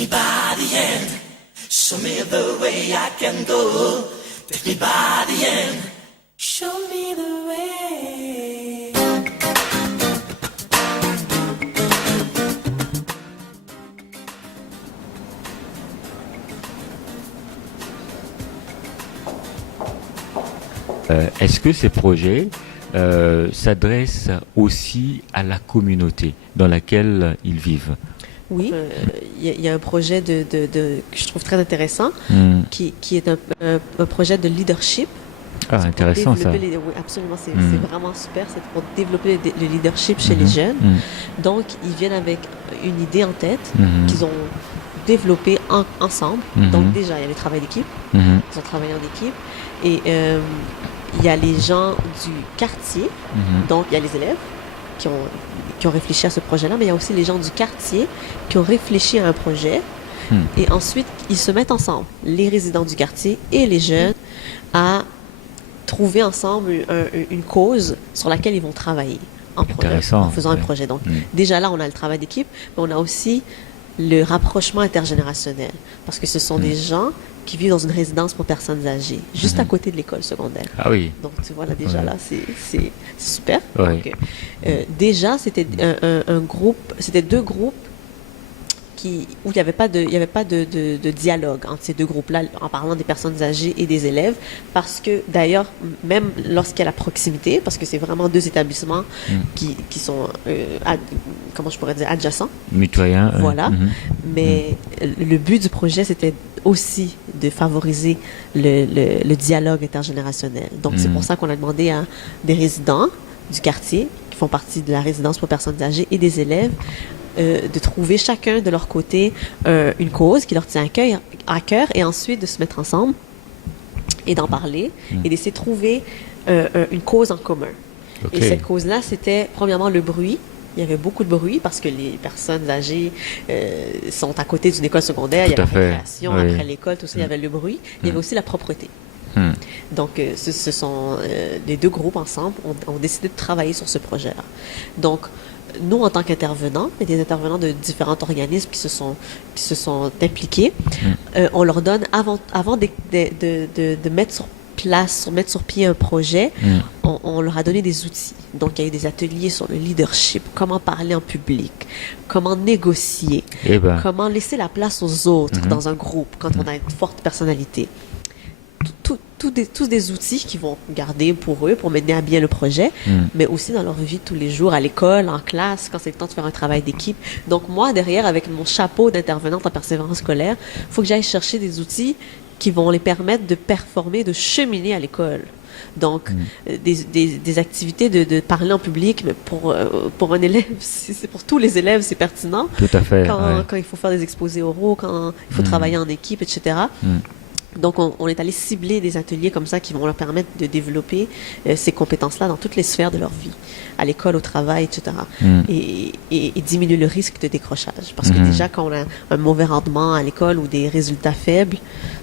me by the hand. Show me the way I can go. Take me by the hand. Show me the way. Est-ce que ces projets s'adressent aussi à la communauté dans laquelle ils vivent? Oui, il y a un projet que je trouve très intéressant, qui est un projet de leadership. Ah, intéressant ça. Oui, absolument, c'est vraiment super. C'est pour développer le leadership chez les jeunes. Donc, ils viennent avec une idée en tête qu'ils ont développée ensemble. Donc, déjà, il y a le travail d'équipe. Ils ont travaillé en équipe. Et il y a les gens du quartier. Donc, il y a les élèves qui ont réfléchi à ce projet-là, mais il y a aussi les gens du quartier qui ont réfléchi à un projet. Et ensuite, ils se mettent ensemble, les résidents du quartier et les jeunes, à trouver ensemble une cause sur laquelle ils vont travailler en faisant un projet. Donc, déjà là, on a le travail d'équipe, mais on a aussi le rapprochement intergénérationnel, parce que ce sont des gens qui vivent dans une résidence pour personnes âgées, juste à côté de l'école secondaire. Ah oui. Donc, tu vois, là, déjà, là, c'est super. Oui. Donc, déjà, c'était c'était deux groupes où il n'y avait pas de dialogue entre ces deux groupes-là, en parlant des personnes âgées et des élèves, parce que, d'ailleurs, même lorsqu'il y a la proximité, parce que c'est vraiment deux établissements qui sont, comment je pourrais dire, adjacents. Mitoyens. Voilà. Mais le but du projet, c'était aussi de favoriser le dialogue intergénérationnel. Donc, c'est pour ça qu'on a demandé à des résidents du quartier, qui font partie de la résidence pour personnes âgées, et des élèves, de trouver chacun de leur côté une cause qui leur tient à cœur, et ensuite de se mettre ensemble et d'en parler et d'essayer de trouver une cause en commun. Okay. Et cette cause-là, c'était premièrement le bruit. Il y avait beaucoup de bruit parce que les personnes âgées sont à côté d'une école secondaire. Il y avait la récréation, après l'école, tout ça, il y avait le bruit. Il y avait aussi la propreté. Donc, ce sont les deux groupes ensemble ont décidé de travailler sur ce projet-là. Donc, nous, en tant qu'intervenants, et des intervenants de différents organismes qui se sont impliqués, on leur donne, avant de mettre sur pied un projet, on leur a donné des outils. Donc, il y a eu des ateliers sur le leadership, comment parler en public, comment négocier, comment laisser la place aux autres dans un groupe quand on a une forte personnalité. Tous des outils qu'ils vont garder pour eux, pour mener à bien le projet, mais aussi dans leur vie de tous les jours, à l'école, en classe, quand c'est le temps de faire un travail d'équipe. Donc moi, derrière, avec mon chapeau d'intervenante en persévérance scolaire, il faut que j'aille chercher des outils qui vont les permettre de performer, de cheminer à l'école. Donc, des activités de parler en public, mais pour un élève, c'est pour tous les élèves, c'est pertinent. Tout à fait. Quand il faut faire des exposés oraux, quand il faut travailler en équipe, etc. Donc, on est allé cibler des ateliers comme ça qui vont leur permettre de développer ces compétences-là dans toutes les sphères de leur vie, à l'école, au travail, etc. Et diminuer le risque de décrochage. Parce que déjà, quand on a un mauvais rendement à l'école ou des résultats faibles,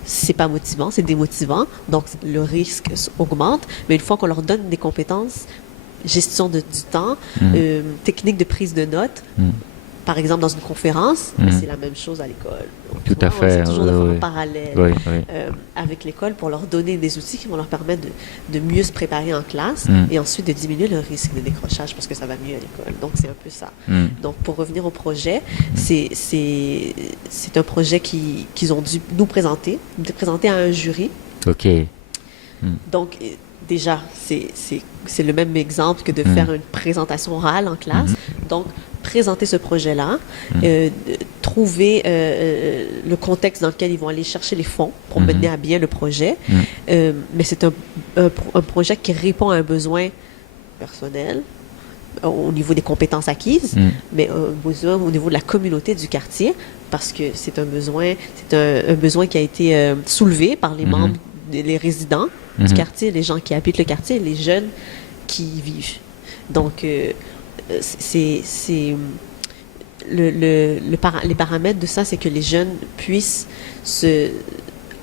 c'est pas motivant, c'est démotivant. Donc, le risque augmente. Mais une fois qu'on leur donne des compétences, gestion du temps, technique de prise de notes, par exemple, dans une conférence, c'est la même chose à l'école. Donc, tout à fait. C'est toujours de faire un parallèle avec l'école pour leur donner des outils qui vont leur permettre de mieux se préparer en classe et ensuite de diminuer le risque de décrochage parce que ça va mieux à l'école. Donc, c'est un peu ça. Donc, pour revenir au projet, c'est un projet qu'ils ont dû nous présenter à un jury. OK. Donc, déjà, c'est le même exemple que de faire une présentation orale en classe. Donc, présenter ce projet-là, trouver le contexte dans lequel ils vont aller chercher les fonds pour mener à bien le projet. Mais c'est un projet qui répond à un besoin personnel au niveau des compétences acquises, mais un besoin au niveau de la communauté du quartier, parce que c'est un besoin qui a été soulevé par les membres, les résidents du quartier, les gens qui habitent le quartier, les jeunes qui y vivent. Donc, les paramètres de ça, c'est que les jeunes puissent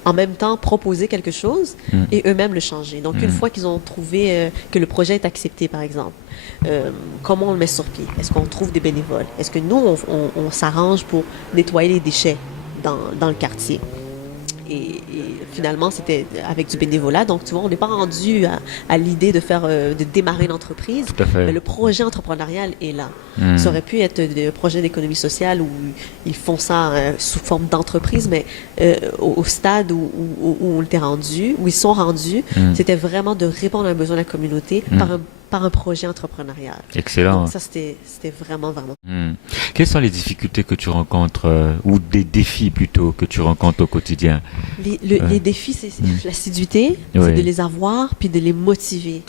en même temps proposer quelque chose et eux-mêmes le changer. Donc, une fois qu'ils ont trouvé que le projet est accepté, par exemple, comment on le met sur pied? Est-ce qu'on trouve des bénévoles? Est-ce que nous, on s'arrange pour nettoyer les déchets dans le quartier. Et finalement, c'était avec du bénévolat. Donc, tu vois, on n'est pas rendu à l'idée de démarrer une entreprise. Tout à fait. Mais le projet entrepreneurial est là. Ça aurait pu être des projets d'économie sociale où ils font ça sous forme d'entreprise, mais au stade où on était rendu, où ils sont rendus, c'était vraiment de répondre à un besoin de la communauté par un projet entrepreneurial. Excellent. Donc ça, c'était vraiment. Quelles sont les difficultés que tu rencontres, ou des défis plutôt, que tu rencontres au quotidien? Les défis, c'est l'assiduité, c'est de les avoir, puis de les motiver.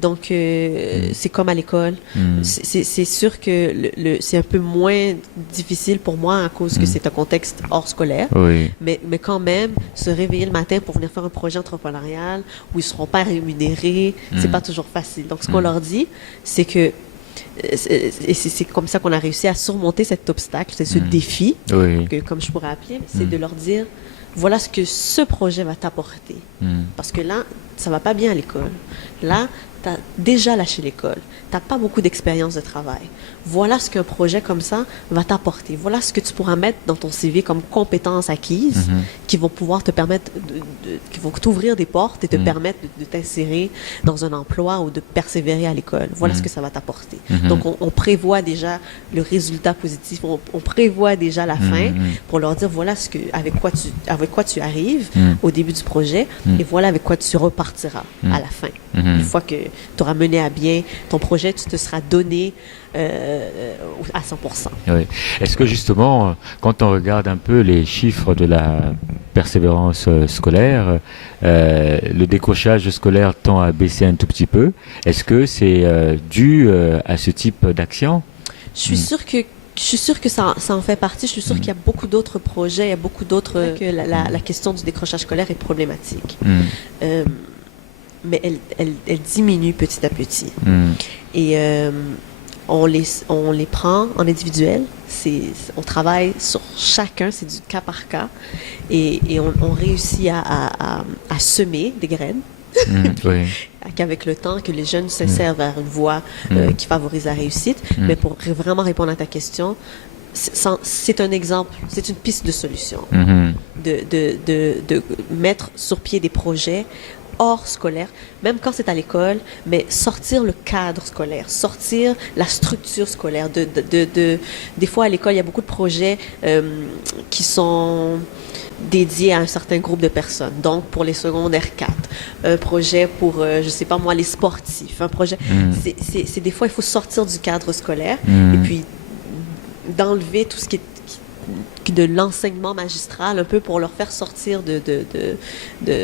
Donc, c'est comme à l'école. C'est sûr que c'est un peu moins difficile pour moi à cause que c'est un contexte hors scolaire. Mais quand même, se réveiller le matin pour venir faire un projet entrepreneurial où ils ne seront pas rémunérés, c'est pas toujours facile. Donc, ce qu'on leur dit, c'est que c'est comme ça qu'on a réussi à surmonter cet obstacle, c'est ce défi, que, comme je pourrais appeler, c'est de leur dire, voilà ce que ce projet va t'apporter. Parce que là, ça va pas bien à l'école. Là, tu as déjà lâché l'école. Tu n'as pas beaucoup d'expérience de travail. Voilà ce qu'un projet comme ça va t'apporter. Voilà ce que tu pourras mettre dans ton CV comme compétences acquises qui vont pouvoir te permettre, qui vont t'ouvrir des portes et te permettre de t'insérer dans un emploi ou de persévérer à l'école. Voilà ce que ça va t'apporter. Donc, on prévoit déjà le résultat positif. On prévoit déjà la fin pour leur dire voilà avec quoi tu arrives au début du projet et voilà avec quoi tu repartiras à la fin. Une fois que tu auras mené à bien ton projet, tu te seras donné à 100%. Est-ce que justement, quand on regarde un peu les chiffres de la persévérance scolaire, le décrochage scolaire tend à baisser un tout petit peu. Est-ce que c'est dû à ce type d'action? Je suis sûre que ça en fait partie. Je suis sûre qu'il y a beaucoup d'autres projets, il y a beaucoup d'autres... que la question du décrochage scolaire est problématique. Mais elle diminue petit à petit. Et on les prend en individuel. On travaille sur chacun, c'est du cas par cas. Et on réussit à semer des graines. Qu'avec le temps, que les jeunes s'insèrent vers une voie qui favorise la réussite. Mais pour vraiment répondre à ta question, c'est un exemple, c'est une piste de solution. De mettre sur pied des projets hors scolaire, même quand c'est à l'école, mais sortir le cadre scolaire, sortir la structure scolaire. Des fois, à l'école, il y a beaucoup de projets qui sont dédiés à un certain groupe de personnes. Donc, pour les secondaires 4, un projet pour, je sais pas moi, les sportifs, un projet... C'est des fois, il faut sortir du cadre scolaire et puis d'enlever tout ce qui est de l'enseignement magistral, un peu pour leur faire sortir de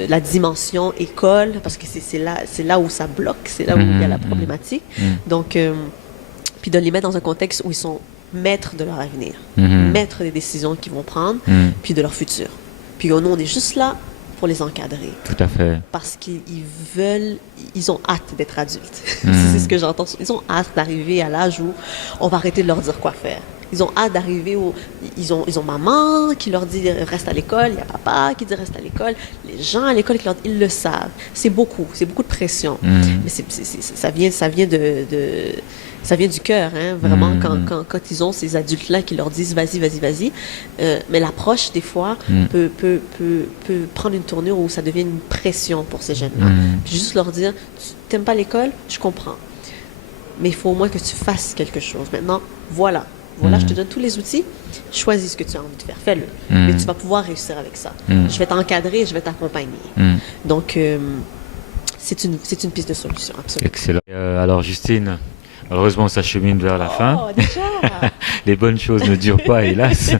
la dimension école, parce que c'est là où ça bloque, c'est là où il y a la problématique. Donc, puis de les mettre dans un contexte où ils sont maîtres de leur avenir, maîtres des décisions qu'ils vont prendre, puis de leur futur. Puis nous, on est juste là pour les encadrer. Tout à fait. Parce ils ont hâte d'être adultes. C'est ce que j'entends. Ils ont hâte d'arriver à l'âge où on va arrêter de leur dire quoi faire. Ils ont hâte d'arriver ils ont maman qui leur dit reste à l'école, il y a papa qui dit reste à l'école, les gens à l'école qui leur disent, ils le savent. C'est beaucoup de pression. Mais ça vient du cœur, hein, vraiment, quand ils ont ces adultes-là qui leur disent vas-y. Mais l'approche, des fois, peut prendre une tournure où ça devient une pression pour ces jeunes-là. Puis juste leur dire, tu n'aimes pas l'école, je comprends. Mais il faut au moins que tu fasses quelque chose. Maintenant, voilà, je te donne tous les outils, choisis ce que tu as envie de faire, fais-le. Mais tu vas pouvoir réussir avec ça. Je vais t'encadrer, je vais t'accompagner. Donc, c'est une piste de solution, absolument. Excellent. Alors, Justine, malheureusement, on s'achemine vers la fin. Déjà. Les bonnes choses ne durent pas, hélas.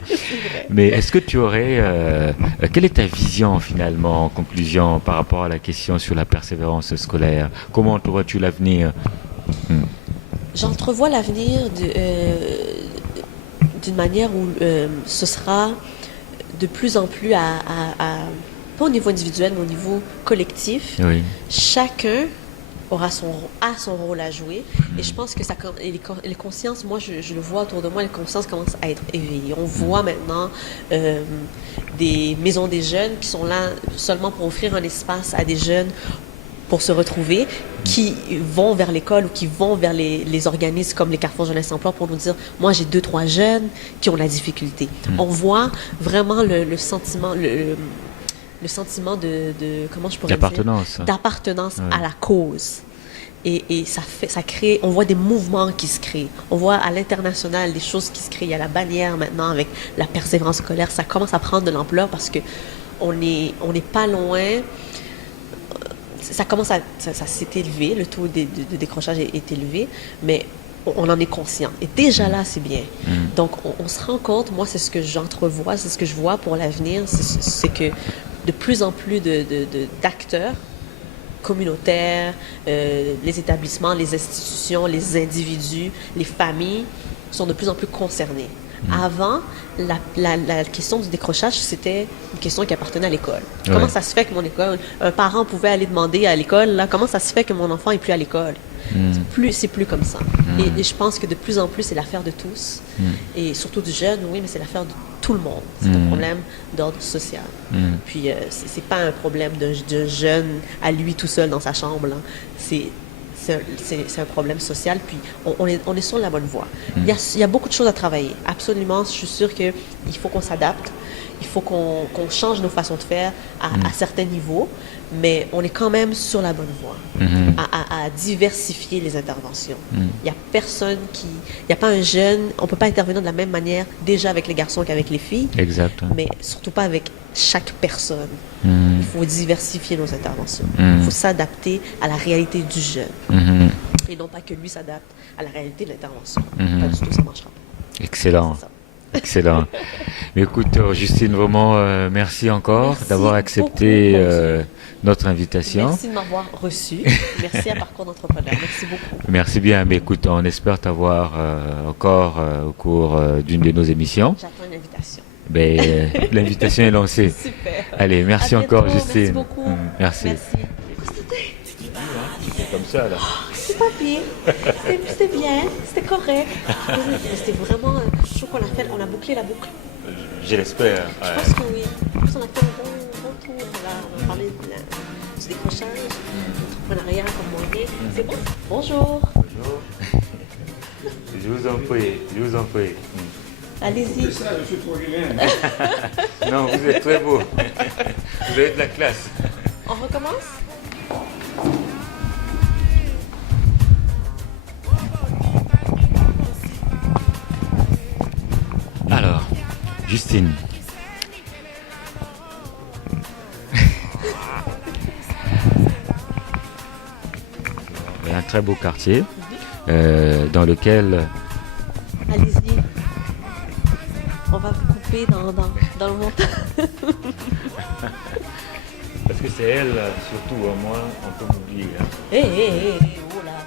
Mais est-ce que tu aurais... quelle est ta vision, finalement, en conclusion, par rapport à la question sur la persévérance scolaire? Comment vois-tu l'avenir? J'entrevois l'avenir d'une manière où ce sera de plus en plus pas au niveau individuel, mais au niveau collectif. Chacun aura son rôle à jouer. Et je pense que les consciences, moi, je le vois autour de moi, les consciences commencent à être éveillées. On voit maintenant des maisons des jeunes qui sont là seulement pour offrir un espace à des jeunes pour se retrouver, qui vont vers l'école ou qui vont vers les organismes comme les Carrefour Jeunesse Emploi pour nous dire, moi j'ai 2-3 jeunes qui ont la difficulté. On voit vraiment le sentiment, le sentiment de comment je pourrais d'appartenance. dire, d'appartenance à la cause. Et ça crée, on voit des mouvements qui se créent. On voit à l'international des choses qui se créent. Il y a la bannière maintenant avec la persévérance scolaire. Ça commence à prendre de l'ampleur parce que on n'est pas loin. Ça commence ça s'est élevé, le taux de décrochage est élevé, mais on en est conscient. Et déjà là, c'est bien. Donc, on se rend compte, moi, c'est ce que j'entrevois, c'est ce que je vois pour l'avenir, c'est que de plus en plus d'acteurs communautaires, les établissements, les institutions, les individus, les familles sont de plus en plus concernés. Avant, la question du décrochage, c'était une question qui appartenait à l'école. Ouais. Comment ça se fait que mon école, un parent pouvait aller demander à l'école, là, comment ça se fait que mon enfant n'est plus à l'école? C'est plus comme ça. Et je pense que de plus en plus, c'est l'affaire de tous. Et surtout du jeune, oui, mais c'est l'affaire de tout le monde. C'est un problème d'ordre social. Puis, c'est pas un problème d'un jeune à lui tout seul dans sa chambre. Là. C'est un problème social, puis on est sur la bonne voie. Il y a beaucoup de choses à travailler. Absolument, je suis sûre qu'il faut qu'on s'adapte, il faut qu'on change nos façons de faire à certains niveaux, mais on est quand même sur la bonne voie, à diversifier les interventions. Il n'y a personne il n'y a pas un jeune, on ne peut pas intervenir de la même manière déjà avec les garçons qu'avec les filles, exact. Mais surtout pas avec chaque personne. Il faut diversifier nos interventions. Il faut s'adapter à la réalité du jeune. Et non pas que lui s'adapte à la réalité de l'intervention. Pas du tout, ça ne marchera pas. Excellent. Excellent. Mais écoute, Justine, vraiment, merci encore d'avoir accepté notre invitation. Merci de m'avoir reçu. Merci à Parcours d'entrepreneur. Merci beaucoup. Merci bien. Mais écoute, on espère t'avoir encore au cours d'une de nos émissions. J'attends une invitation. Ben, l'invitation est lancée. Super. Allez, merci encore, Justine. Merci beaucoup. Merci. C'est comme ça, là. C'est pas pire. C'était bien. C'était correct. C'était vraiment... Je trouve on a bouclé la boucle. Je l'espère. Je pense que oui. En plus, on a fait un bon tour. On a parlé du décrochage, de l'entrepreneuriat comme moyen. C'est bon? Bonjour. Bonjour. Je vous en prie. Allez-y. C'est ça, je suis trop grand. Non, vous êtes très beau. Vous avez de la classe. On recommence? Alors, Justine. Il y a un très beau quartier dans lequel... Allez-y. On va vous couper dans le montage. Parce que c'est elle, surtout, moi, on peut m'oublier. Hé, oh là.